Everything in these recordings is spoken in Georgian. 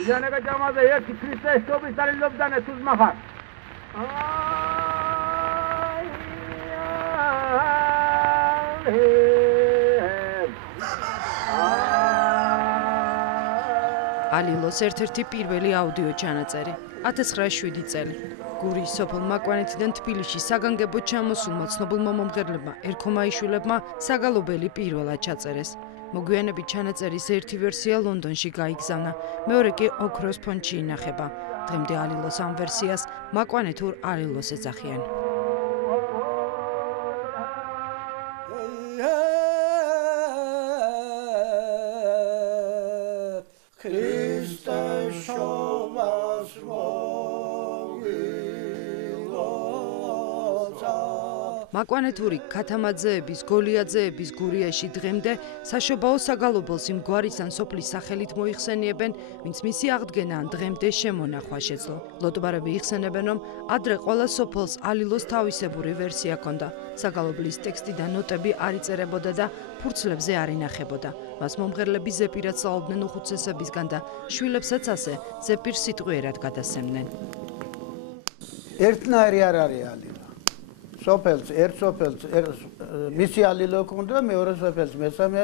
Ilanega jamada erki Krista istobis dalilobdane tuzmahar. ალილოს ერთ-ერთი პირველი აუდიო ჩანაწერი 1907 წელი. გურის სოფელ მაკვანეთიდან თბილისში საგანგებოდ ჩამოსულმა ცნობილმა მომღერლებმა ერქომაიშვილებმა საგალობელი პირველად ჩაწერეს. მოგვიანებით ჩანაწერის ერთი ვერსია ლონდონში გაიგზავნა, მეორე კი ოქროს ფონდში ინახება. დღემდე ალილოს ამ ვერსიას მაკვანეთურ ალილოს ეძახიან. მაკვანეთური ქათამაძეების, გოლიაძეების გურიაში დღემდე საშობაო საგალობელს იმ გვარის ან სოფლის სახელით მოიხსენიებენ, ვინც მისი აღდგენა ან დღემდე შემონახვა შეძლო. ლოტბარები იხსენებენ, რომ ადრე ყველა სოფელს ალილოს თავისებური ვერსია ჰქონდა. საგალობლის ტექსტი და ნოტები არ იწერებოდა და ფურცლებზე არ ინახებოდა. მას მომღერლები ზეპირად სწავლობდნენ უხუცესებისგან და შვილებსაც ასე ზეპირს სიტყვიერად გადასცემდნენ. ერთნაირი არ არის ალილო. სოფელს, ერთ სოფელს მისი ალილო ჰქონდა, მეორე სოფელს მესამე,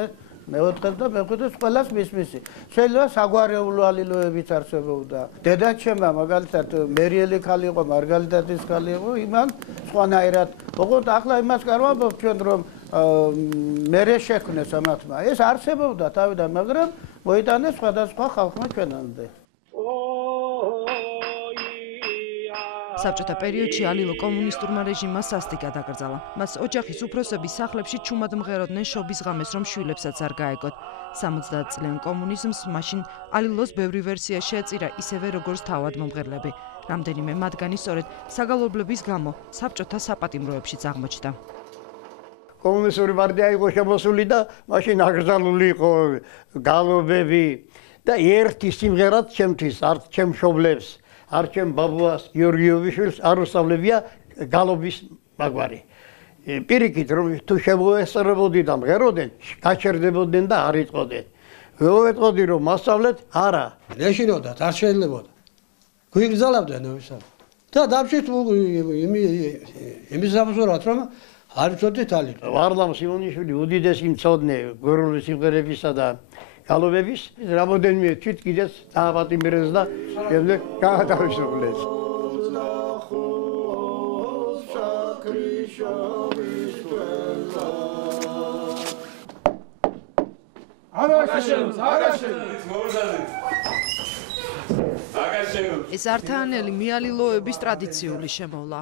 მეოთხეს და მეხუთეს ყველას მისი. შეიძლება საგვარეულო ალილოებიც არსებობდა. დედაჩემმა მაგალითად მერიელი ქალი იყო, მარგალიტაძის ქალი იყო, იმან სხვანაირად. ოღონდ ახლა იმას გავამბობ ჩვენ რომ მერე შექმნეს ამათმა. ეს არსებობდა თავიდან, მაგრამ მოიტანეს სხვადასხვა ხალხმა ჩვენამდე. საბჭოთა პერიოდში ალილო კომუნისტურმა რეჟიმმა სასტიკად აკრძალა. მას ოჯახის უფროსები სახლებში ჩუმად მღეროდნენ შობის ღამეს, რომ შვილებსაც არ გაეგოთ. 70 წლიან კომუნიზმს მაშინ ალილოს ბევრი ვერსია შეეწირა ისევე როგორც თავად მომღერლები. რამდენიმე მათგანი სწორედ საგალობლების გამო საბჭოთა საპატიმროებშიც აღმოჩნდა. კომუნისტური პარტია იყო შემოსული და მაშინ აკრძალული იყო გალობები და ერთი სიმღერად ჩემთვის, არც ჩემ მშობლებს არჩემ ბაბუას გიორგიევიშვილს არ უსწავლებია გალობის მაგვარი. პირიქით რომ თუ შემოესწრებოდი და მღეროდნენ, გაჩერდებოდნენ და არ იტყოდნენ. ვეუბნები რომ მასწავლეთ, არა. ეშინოდათ, არ შეიძლებოდა. გვიგზავნებდნენ ამისად. და დამშით იმის ამბობთ რომ არ ვიცოდით ალილო. ვარლამ სიმონიშვილი უდიდესი მცოდნე გოროლის სიმღერებისა და გალობების რამოდენიმე თვით კიდეც დააპატიმრეს და შემდეგ გაათავისუფლეს. ეს ართაანელი მიალილოების ტრადიციული შემოვლა.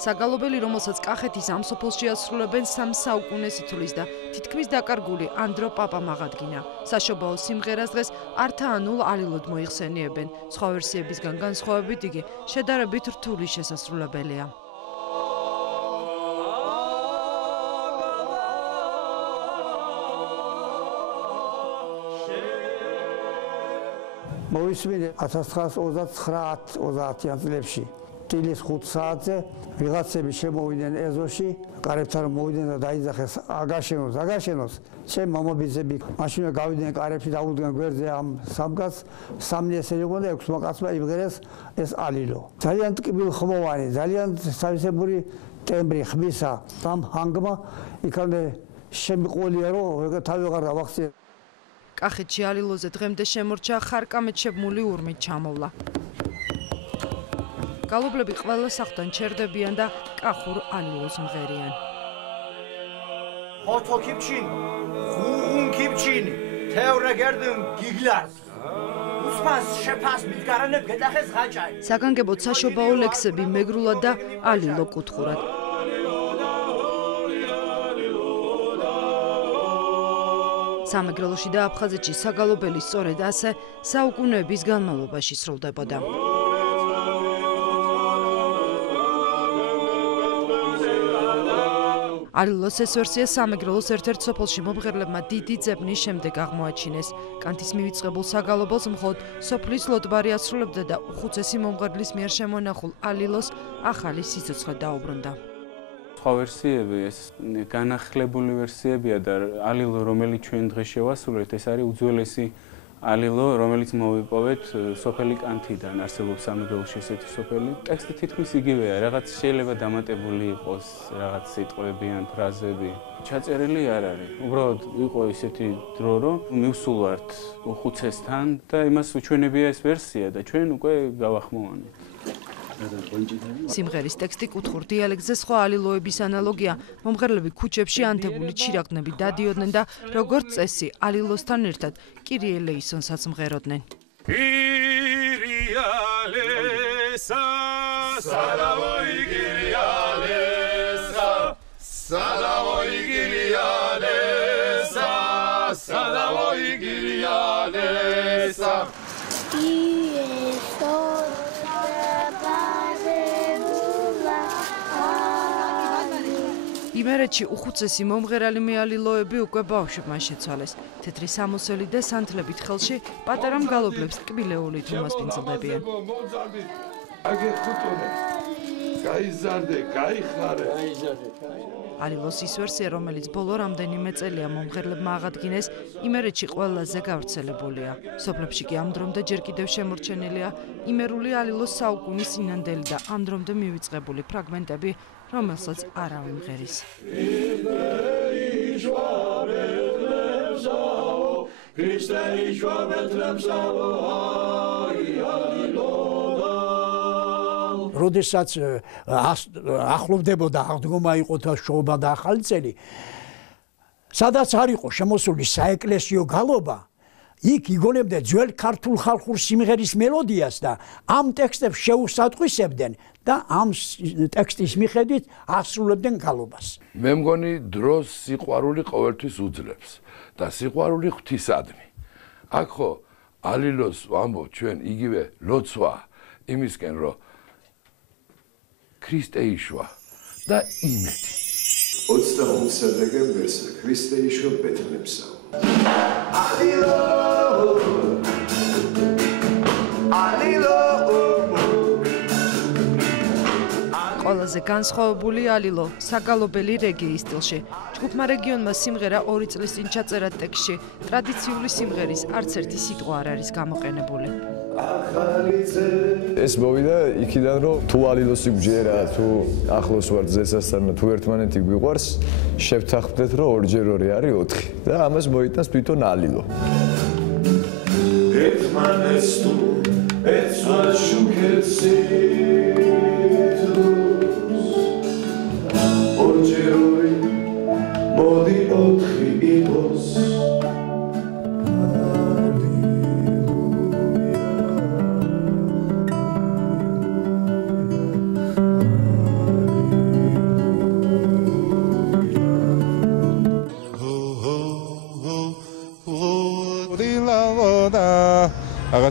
საგალობელი, რომელსაც კახეთის ამ სოფელში ასრულებენ 3 საუკუნეს ითვლის და თითქმის დაკარგული ანდრო პაპამ აღადგინა. საშობაო სიმღერას დღეს ართაანულ ალილოდ მოიხსენიებენ. სხვა ვერსიებისგან განსხვავებით იგი შედარებით რთული შესასრულებელია. მოვისმინე 1929-30 წლებში. Ტილის 5 საათზე ვიღაცები შემოვიდნენ ეზოში, კარებთან მოვიდნენ და დაიძახეს აგაშენოს. ჩემ მამაბიძები მაშინვე გავიდნენ კარებში და უდგნენ გვერდზე ამ სამკაცს, 3 ესენი იყო და 6 კაცმა იმღერეს ეს ალილო. ძალიან ტკბილხმოვანი, ძალიან თავისებური ტემბრი ხმისა. ამ ჰანგმა იქამდე შემიყვოლია რომ თავი ვეღარ გავახსენე. კახეთში ალილოზე დღემდე შემორჩა ხარკამეთ შებმული ურმით ჩამოვლა. გალობლები ყველა სახლთან ჩერდებიან და კახურ ალილოს მღერიან. ხოთო კიბჩინ, ხუღუნ კიბჩინ, თევრე გერდინ გიგლას. უსპას შეფას მიგარანებ გეტახეს ღაჭაი. საგანგებოდ საშობაო ლექსები მეგრულად და ალილო კუთხურად. სამეგრელოში და აფხაზეთში საგალობელი სწორედ ასე საუკუნეების განმავლობაში სრულდებოდა. ალილოს ეს ვერსია სამეგრელოს ერთ-ერთ სოფელში მომღერლებმა დიდი ძებნის შემდეგ აღმოაჩინეს. კანთის მივიწყებულ საგალობელს მხოლოდ სოფლის ლოტბარი ასრულებდა და უხუცესი მომღერლის მიერ შემონახულ ალილოს ახალი სიცოცხლე დაუბრუნდა. სხვა ვერსიები ეს განახლებული ვერსიებია და ალილო რომელიც ჩვენ დღეს შევასრულეთ ეს არის უძველესი ალილო რომელიც მოვიპოვეთ სოფელი კანთიდან არსებობს სამეგრელოში ესეთი სოფელი ტექსტი თითქმის იგივეა რაღაც შეიძლება დამატებული იყოს რაღაც სიტყვები ან ფრაზები ჩაწერილი არ არის უბრალოდ იყო ისეთი დრო რომ მივსულვართ უხუცესთან და იმას უჩვენებია ეს ვერსია და ჩვენ უკვე გავახმოვანეთ სიმღერის ტექსტი კუთხურ დიალექტზე სხვა ალილოების ანალოგია. მომღერლები ქუჩებში ანთებული ჩირაღდნები დადიოდნენ და როგორც წესი ალილოსთან ერთად კირიე ლეისონსაც მღეროდნენ. კირიალესა სალავოი კირიალესა სალავოი კირიალესა სალავოი კირიალესა იმერეთში უხუცესი მომღერალი მეალილოები უკვე ბავშვებმა შეცვალეს. თეთრი სამოსელი და სანთლებით ხელში პატარა მგალობლებს კბილეულით უმასპინძლდებიან. ალილოს ის ვერსია, რომელიც ბოლო რამდენიმე წელია მომღერლებმა აღადგინეს, იმერეთში ყველაზე გავრცელებულია. სოფლებში კი ამ დრომდე ჯერ კიდევ შემორჩენილია იმერული ალილოს საუკუნის ინანდელი და ამ დრომდე მივიწყებული ფრაგმენტები, რომელსაც არავინ მღერის. როდესაც ახლოვდებოდა აღდგომა იყო და შოობა და ახალი წელი, სადაც არ იყო შემოსული საეკლესიო გალობა, იქ იგონებდნენ ძველ ქართულ ხალხურ სიმღერის მელოდიას და ამ ტექსტებს შეუსატყვისებდნენ და ამ ტექსტის მიხედვით ასრულებდნენ გალობას. მე მგონი დროს სიყვარული ყოველთვის უძლებს და სიყვარული ღვთისადმი. აქ ხო ალილოს ვამბობ ჩვენ იგივე ლოცვა იმისკენ რომ ქრისტე იშვა და იმედი. 25 დეკემბერს ქრისტე იშვა ბეთლემსა. ალილო ყველაზე განსხვავებული ალილო საგალობელი რეგეის სტილში. ჯგუფმა რეგიონმა სიმღერა 2 წლის წინ ჩაწერა ტექსტში. ტრადიციული სიმღერის არც ერთი სიტყვა არ არის გამოყენებული. ეს მოვიდა იქიდან რომ თუ ალილოსი გჯერა, თუ ახლოს ვარ ძესასთან, თუ ერთმანეთი გვიყვარს, შევთანხმდეთ რომ 2x2 არის 4 და ამას მოიტანს თვითონ ალილო. ერთმანეს თუ ეცვა შუქեցი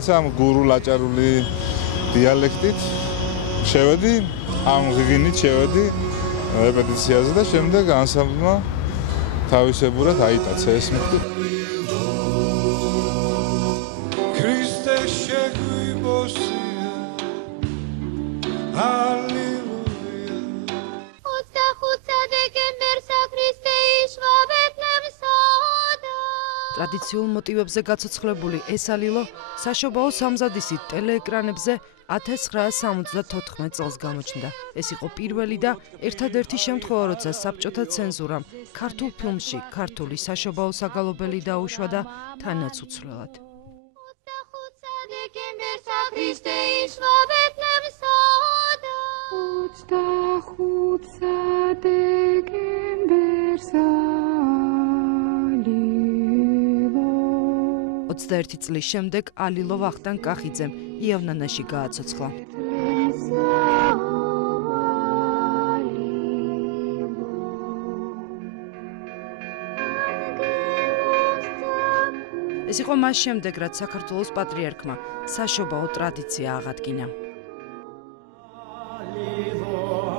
რაღაცა ამ გურულ აჭარული დიალექტით შევედი, ამ ღიგინით შევედი რეპეტიციაზე და შემდეგ ანსამბლმა თავისებურად აიტაცა ეს მიხდი. ქრისტე შეგვიბოსია ალილუია 25 დეკემბერს ქრისტე იშვა ბეთლემსა. ტრადიციულ მოტივებზე გაცოცხლებული ეს ალილო საშობაო სამზადისით ტელეეკრანებზე 1974 წელს გამოჩნდა. ეს იყო პირველი და ერთადერთი შემთხვევა, როცა საბჭოთა ცენზურამ ქართულ ფილმში ქართული საშობაო საგალობელი დაუშვა და თანაც უცვლელად. 25 დეკემბერს ქრისტე იშვა ბეთლემსა. 25 დეკემბერს 21 წლის შემდეგ ალილო ვახტანგ კახიძემ იავნანაში გააცოცხლა. ეს იყო მას შემდეგ, რაც საქართველოს პატრიარქმა საშობაო ტრადიცია აღადგინა. Alilo,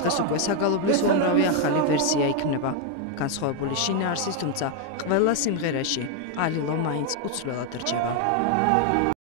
დღეს უკვე საგალობლის უამრავი ახალი ვერსია იქმნება. განსხვავებული შინაარსის, თუმცა ყველა სიმღერაში ალილო მაინც უცვლელად რჩება.